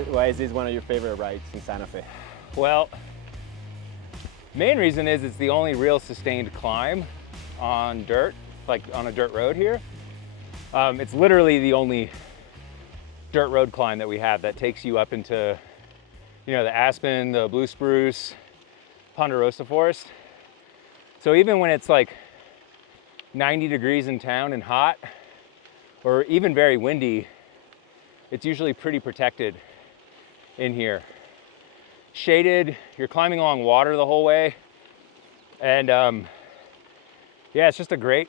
Why is this one of your favorite rides in Santa Fe? Well, main reason is it's the only real sustained climb on dirt, like on a dirt road here. It's literally the only dirt road climb that we have that takes you up into, you know, the aspen, the blue spruce, ponderosa forest. So even when it's like 90 degrees in town and hot, or even very windy, it's usually pretty protected in here. Shaded, you're climbing along water the whole way. And yeah, it's just a great,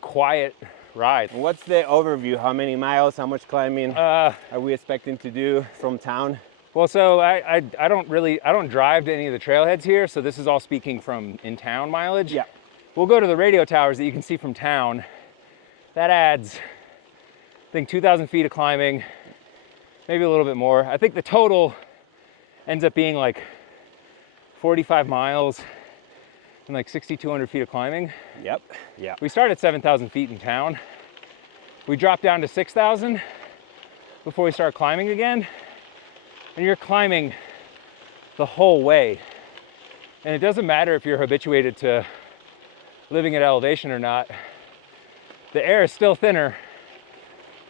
quiet ride. What's the overview? How many miles, how much climbing are we expecting to do from town? Well, so I don't drive to any of the trailheads here, so this is all speaking from in-town mileage. Yeah. We'll go to the radio towers that you can see from town. That adds, I think, 2,000 feet of climbing, maybe a little bit more. I think the total ends up being like 45 miles and like 6,200 feet of climbing. Yep. Yeah. We start at 7,000 feet in town. We drop down to 6,000 before we start climbing again. And you're climbing the whole way. And it doesn't matter if you're habituated to living at elevation or not. The air is still thinner.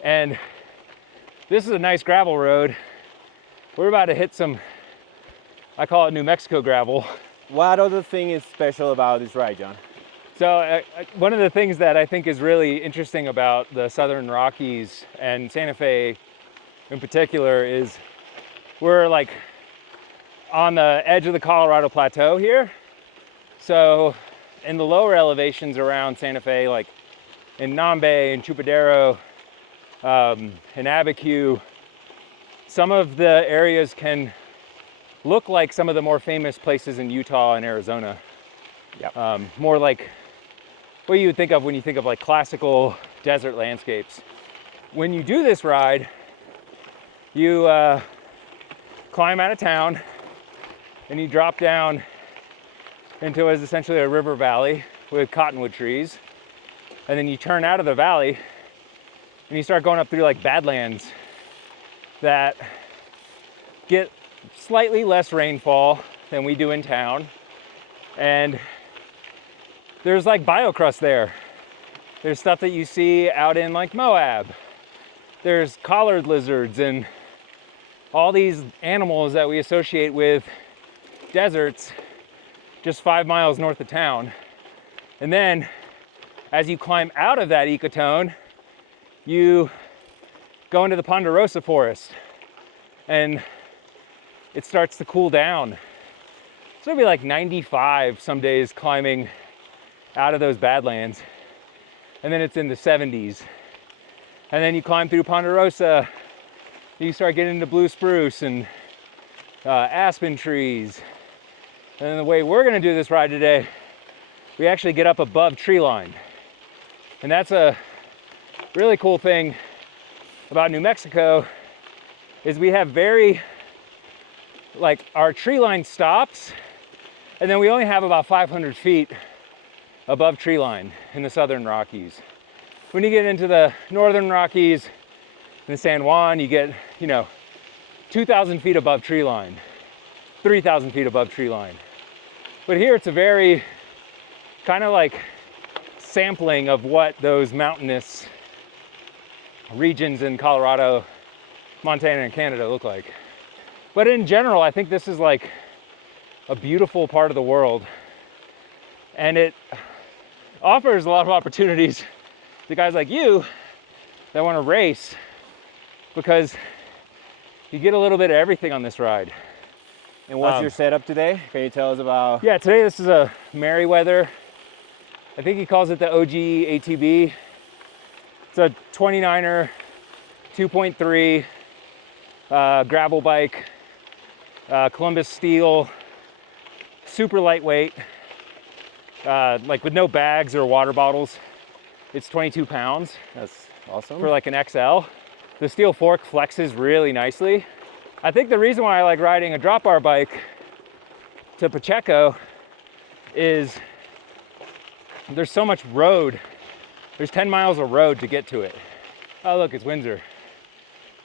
And this is a nice gravel road. We're about to hit some, I call it New Mexico gravel. What other thing is special about this ride, John? So one of the things that I think is really interesting about the Southern Rockies and Santa Fe in particular is we're like on the edge of the Colorado Plateau here. So in the lower elevations around Santa Fe, like in Nambe and Chupadero, in Abiquiu, some of the areas can look like some of the more famous places in Utah and Arizona. Yeah. More like what you would think of when you think of like classical desert landscapes. When you do this ride, you climb out of town and you drop down into what is essentially a river valley with cottonwood trees. And then you turn out of the valley and you start going up through like badlands that get slightly less rainfall than we do in town. And there's like biocrust there. There's stuff that you see out in like Moab. There's collared lizards and all these animals that we associate with deserts just 5 miles north of town. And then as you climb out of that ecotone, you go into the ponderosa forest and it starts to cool down. It's gonna be like 95 some days climbing out of those badlands. And then it's in the 70s. And then you climb through ponderosa, you start getting into blue spruce and aspen trees. And then the way we're gonna do this ride today, we actually get up above tree line. And that's a really cool thing about New Mexico is we have very, like our tree line stops and then we only have about 500 feet above tree line in the Southern Rockies. When you get into the Northern Rockies and the San Juan, you get, 2,000 feet above tree line, 3,000 feet above tree line. But here it's a very kind of like sampling of what those mountainous regions in Colorado, Montana, and Canada look like. But in general, I think this is like a beautiful part of the world. And it offers a lot of opportunities to guys like you that want to race, because you get a little bit of everything on this ride. And what's your setup today? Can you tell us about? Yeah, today this is a Merriweather. I think he calls it the OG ATB. It's a 29er, 2.3 gravel bike, Columbus steel, super lightweight, like with no bags or water bottles. It's 22 pounds. That's awesome. For like an XL. The steel fork flexes really nicely. I think the reason why I like riding a drop bar bike to Pacheco is there's so much road. There's 10 miles of road to get to it. Oh look, it's Windsor.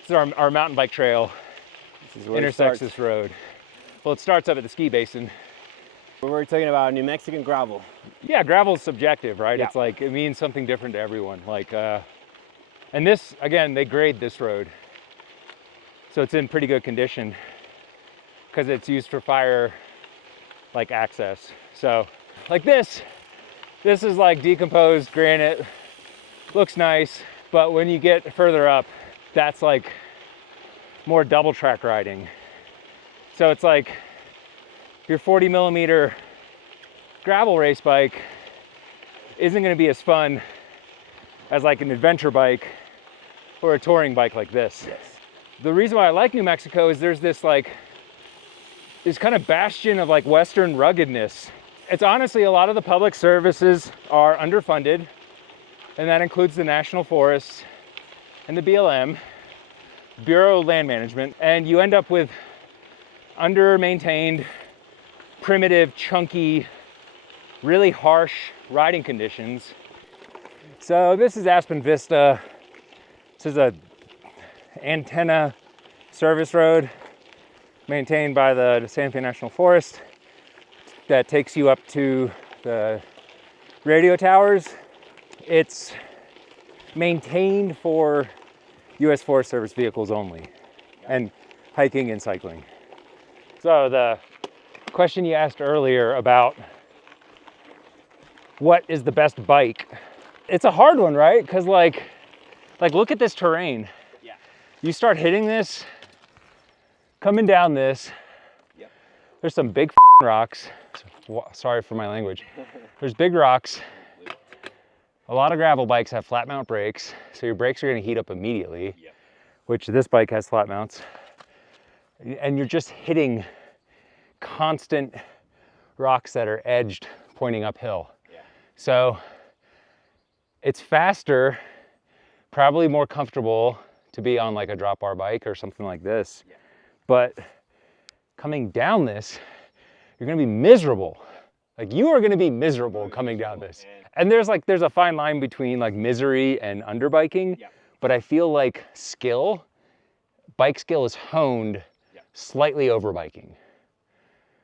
This is our mountain bike trail. This is where it intersects starts. this road. Well, it starts up at the ski basin. We're talking about New Mexican gravel. Yeah, gravel's subjective, right? Yeah. It's like, it means something different to everyone. Like, and this, again, they grade this road. So it's in pretty good condition because it's used for fire, like access. So like this is like decomposed granite, looks nice. But when you get further up, that's like more double track riding. So it's like your 40 millimeter gravel race bike isn't going to be as fun as like an adventure bike or a touring bike like this. Yes. The reason why I like New Mexico is there's this like, this kind of bastion of like Western ruggedness. It's honestly, a lot of the public services are underfunded, and that includes the National Forests and the BLM, Bureau of Land Management, and you end up with under-maintained, primitive, chunky, really harsh riding conditions. So this is Aspen Vista. This is a antenna service road maintained by the Santa Fe National Forest that takes you up to the radio towers. It's maintained for U.S. Forest Service vehicles only, and hiking and cycling. So the question you asked earlier about what is the best bike, it's a hard one, right? Because like look at this terrain. Yeah. You start hitting this, coming down this. Yep. There's some big rocks. Sorry for my language. There's big rocks. A lot of gravel bikes have flat mount brakes, so your brakes are going to heat up immediately, Yep. which this bike has flat mounts. And you're just hitting constant rocks that are edged pointing uphill. Yeah. So it's faster, probably more comfortable to be on like a drop bar bike or something like this. Yeah. But coming down this, you're gonna be miserable. Like you are gonna be miserable coming down this. And there's a fine line between like misery and underbiking, Yeah. but I feel like bike skill is honed slightly over biking.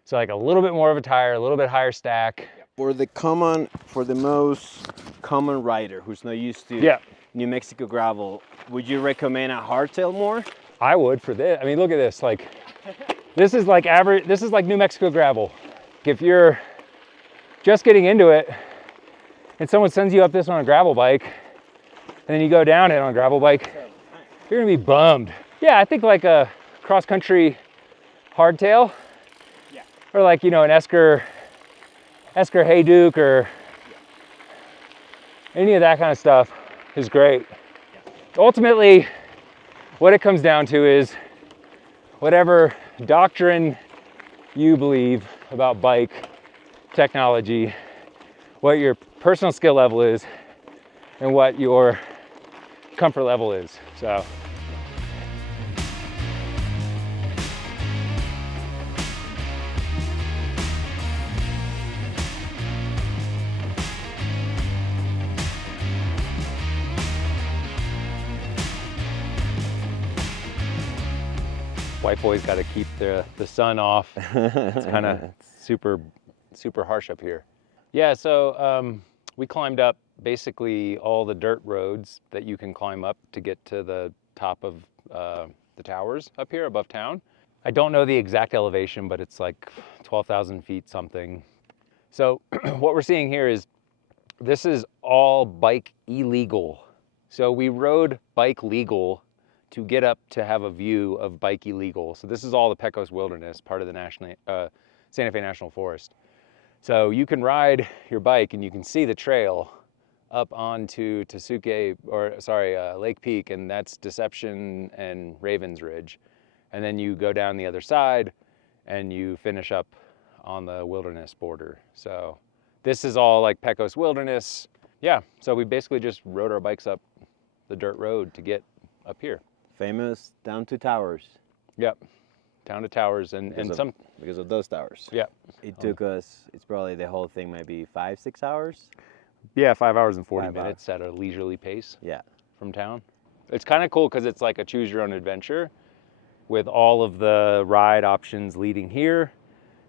So like a little bit more of a tire, a little bit higher stack. For the most common rider who's not used to New Mexico gravel, would you recommend a hardtail more? I would for this. I mean, look at this. Like, this is like average. This is like New Mexico gravel. If you're just getting into it, and someone sends you up this on a gravel bike, and then you go down it on a gravel bike, you're gonna be bummed. Yeah, I think like a cross-country hardtail, or like, you know, an Esker Hayduke or any of that kind of stuff is great. Ultimately, what it comes down to is whatever doctrine you believe about bike technology, what your personal skill level is, and what your comfort level is. So. White boy's got to keep the sun off. It's kind of super harsh up here. Yeah, so we climbed up basically all the dirt roads that you can climb up to get to the top of the towers up here above town. I don't know the exact elevation, but it's like 12,000 feet something. So what we're seeing here is this is all bike illegal. So we rode bike legal to get up to have a view of bike illegal. So this is all the Pecos Wilderness, part of the Santa Fe National Forest. So you can ride your bike and you can see the trail up onto Lake Peak, and that's Deception and Ravens Ridge. And then you go down the other side and you finish up on the wilderness border. So this is all like Pecos Wilderness. Yeah, so we basically just rode our bikes up the dirt road to get up here. Famous down to towers. Yep, down to towers because of those towers. Yeah. It took us, it's probably the whole thing, maybe 5-6 hours. Yeah, 5 hours and 40 5 minutes at a leisurely pace. Yeah. From town. It's kind of cool because it's like a choose your own adventure. with all of the ride options leading here,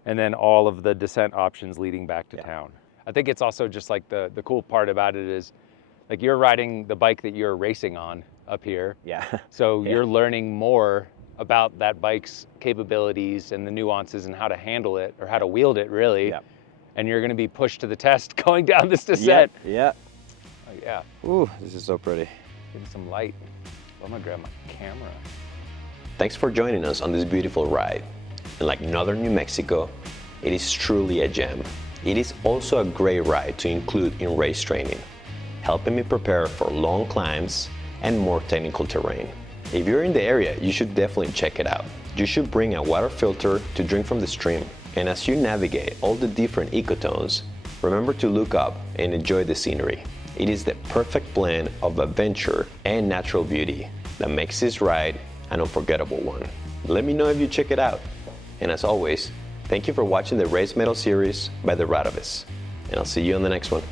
and then all of the descent options leading back to town. I think it's also just like the cool part about it is, like, you're riding the bike that you're racing on up here. Yeah. So you're learning more about that bike's capabilities and the nuances and how to handle it, or how to wield it, really. Yeah. And you're going to be pushed to the test going down this descent. Yeah. Oh, yeah. Ooh, this is so pretty. Give me some light. I'm gonna grab my camera. Thanks for joining us on this beautiful ride. And like northern New Mexico, it is truly a gem. It is also a great ride to include in race training, helping me prepare for long climbs and more technical terrain. If you're in the area, you should definitely check it out. You should bring a water filter to drink from the stream. And as you navigate all the different ecotones, remember to look up and enjoy the scenery. It is the perfect blend of adventure and natural beauty that makes this ride an unforgettable one. Let me know if you check it out. And as always, thank you for watching the Race Metal series by the Radovis. And I'll see you on the next one.